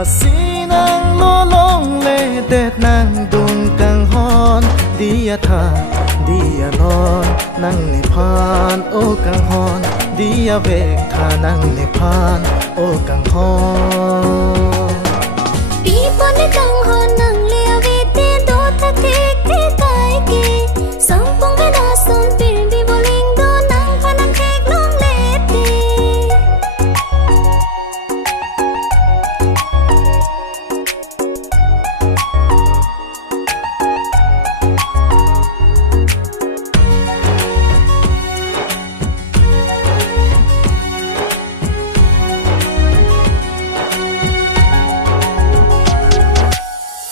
là si nàng lo long lệ đẹp nàng đùng càng hòn đi tha đi non nàng nề phan ô càng hòn đi về tha nàng nề phan ô càng hòn đi bọn để càng hòn nàng leo về tiền đô thắc thế cái kì sống bông với đa son biển vì vô linh đô nàng phan nàng khét long lệ tì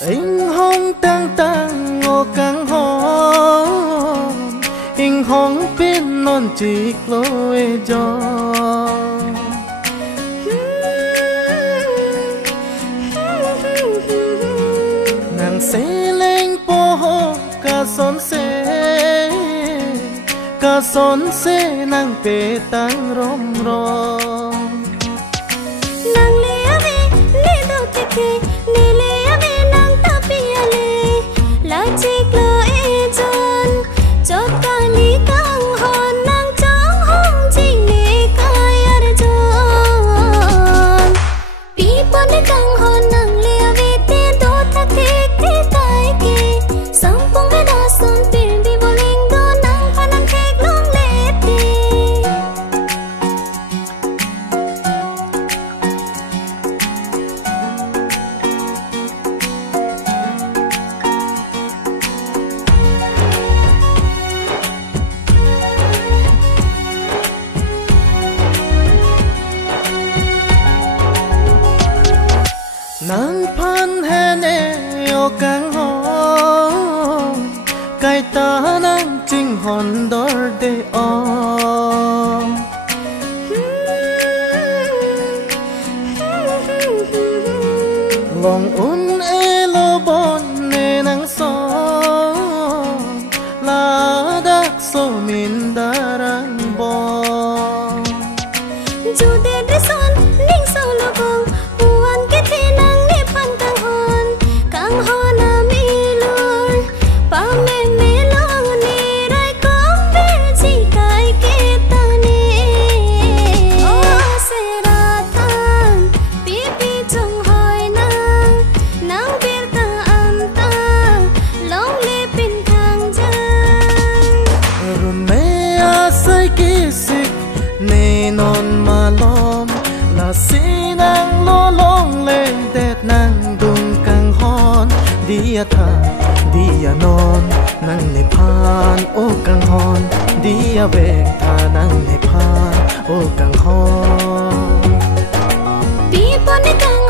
anh hong tăng tăng ngô càng hòn anh hong bên non chỉ lối gió nàng sẽ lên po ca son sẽ nàng pe tăng rom rom nàng lea về lea đâu thế kì nè lea về nàng ta bia lê lá chiếc lơ e chân chót ca lý càng hòn nàng trắng hông chỉ nè cay ar chân bị bọn để càng hòn nàng lea về tiền đô thắc thế cái kì sống bông với đa son biển vì vô linh đô nàng phan nàng khét long lệ tì nàng phan hẹn eo càng hòn cái ta nàng chinh hòn đor de om lòng un e lo bon ne nàng son la dak so min darang bon dù để son ninh sâu lo bông huan kết thế nàng nếp phan càng hòn à mi lur pa me lo nè rai com về chỉ cái ta nè ô se ra tan pi trong hỏi nàng biết ta am ta long lê pin thang giang run me a sai kisik ne non malom là si nàng lo long lệ đẹp nàng đùng càng hòn đi tha đi non nàng nề phan ô càng hòn đi về tha nàng nề phan ô càng hòn pi bọn để càng